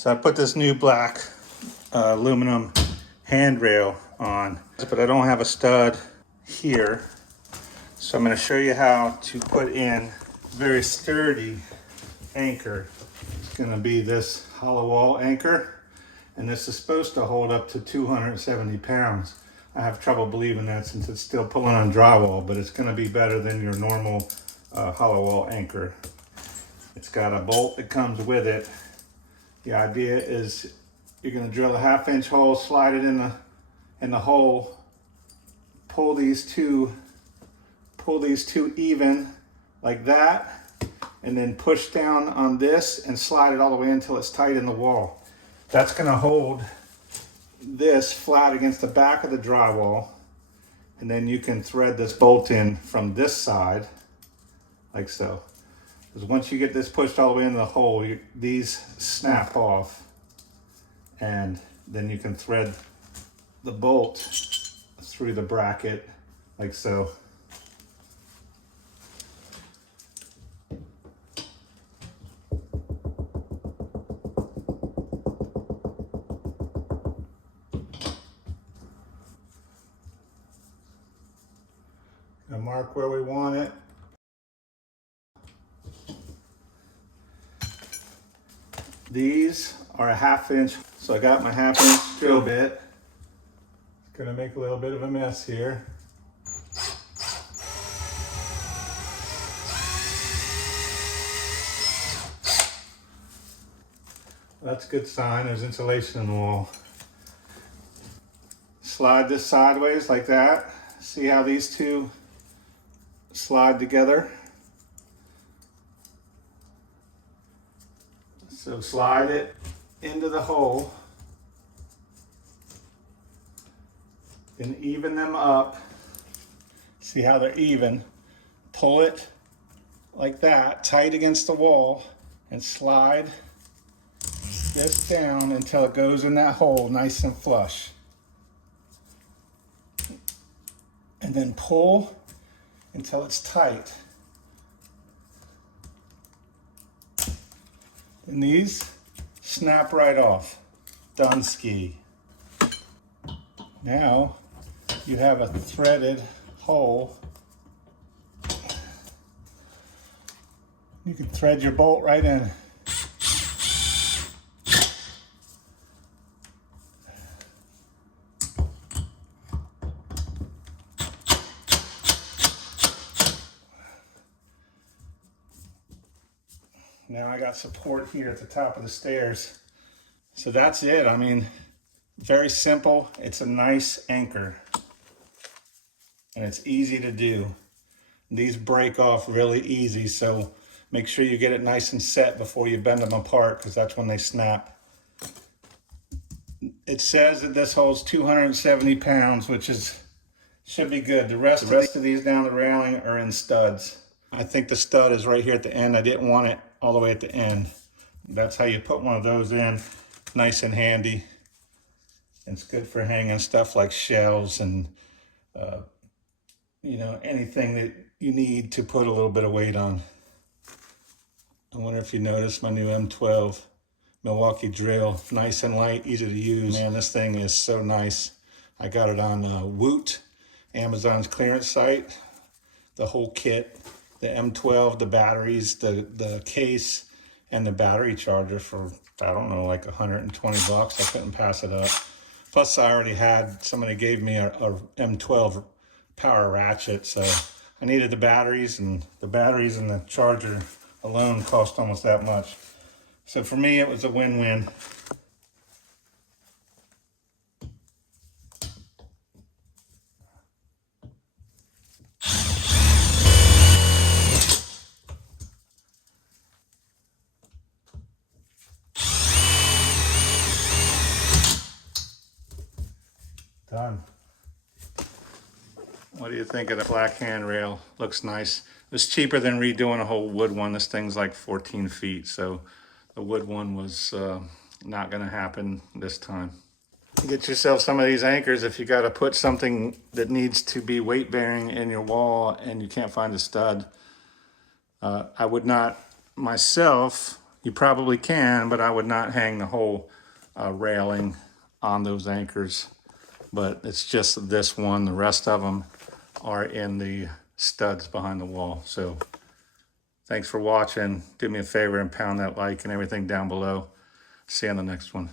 So I put this new black aluminum handrail on, but I don't have a stud here. So I'm going to show you how to put in a very sturdy anchor. It's going to be this hollow wall anchor, and this is supposed to hold up to 270 pounds. I have trouble believing that since it's still pulling on drywall, but it's going to be better than your normal hollow wall anchor. It's got a bolt that comes with it. The idea is you're going to drill a 1/2-inch hole, slide it in the hole, pull these two even like that, and then push down on this and slide it all the way until it's tight in the wall. That's going to hold this flat against the back of the drywall, and then you can thread this bolt in from this side like so. Because once you get this pushed all the way into the hole, these snap off, and then you can thread the bolt through the bracket like so. Gonna mark where we want it. These are a 1/2 inch, so I got my 1/2 inch drill bit. It's gonna make a little bit of a mess here. That's a good sign, there's insulation in the wall. Slide this sideways like that. See how these two slide together? So slide it into the hole and even them up. See how they're even? Pull it like that, tight against the wall, and slide this down until it goes in that hole nice and flush. And then pull until it's tight. And these snap right off. Done ski. Now you have a threaded hole. You can thread your bolt right in. Now I got support here at the top of the stairs. So that's it. I mean, very simple. It's a nice anchor. And it's easy to do. These break off really easy, so make sure you get it nice and set before you bend them apart, because that's when they snap. It says that this holds 270 pounds, which should be good. The rest of these down the railing are in studs. I think the stud is right here at the end. I didn't want it all the way at the end. That's how you put one of those in, nice and handy. It's good for hanging stuff like shelves and you know, anything that you need to put a little bit of weight on. I wonder if you noticed my new M12 Milwaukee drill. Nice and light, easy to use. Man, this thing is so nice. I got it on Woot, Amazon's clearance site. The whole kit. The M12, the batteries, the case, and the battery charger for, I don't know, like 120 bucks. I couldn't pass it up. Plus, I already had, somebody gave me a M12 power ratchet, so I needed the batteries, and the charger alone cost almost that much. So for me, it was a win-win. Done. What do you think of the black handrail? Looks nice. It's cheaper than redoing a whole wood one. This thing's like 14 feet, so the wood one was not going to happen this time. Get yourself some of these anchors if you got to put something that needs to be weight bearing in your wall and you can't find a stud. I would not myself You probably can, but I would not hang the whole railing on those anchors. But it's just this one. The rest of them are in the studs behind the wall. So thanks for watching. Do me a favor and pound that like and everything down below. See you on the next one.